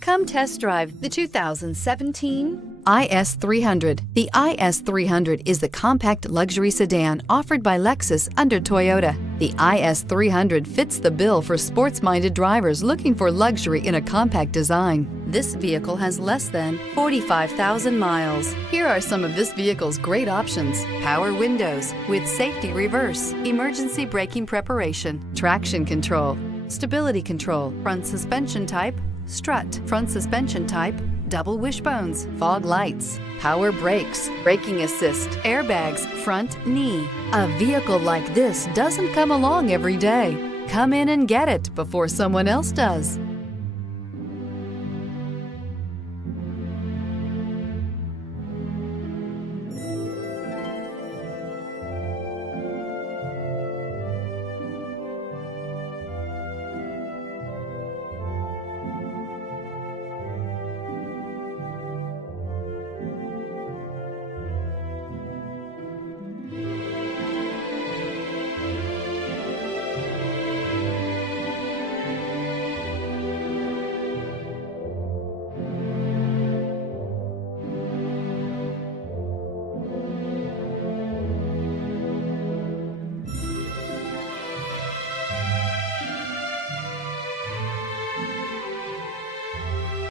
Come test drive the 2017 IS300. The IS300 is the compact luxury sedan offered by Lexus under Toyota. The IS300 fits the bill for sports-minded drivers looking for luxury in a compact design. This vehicle has less than 45,000 miles. Here are some of this vehicle's great options: power windows with safety reverse, emergency braking preparation, traction control, stability control, front suspension type, strut, front suspension type, double wishbones, fog lights, power brakes, braking assist, airbags, front knee. A vehicle like this doesn't come along every day. Come in and get it before someone else does.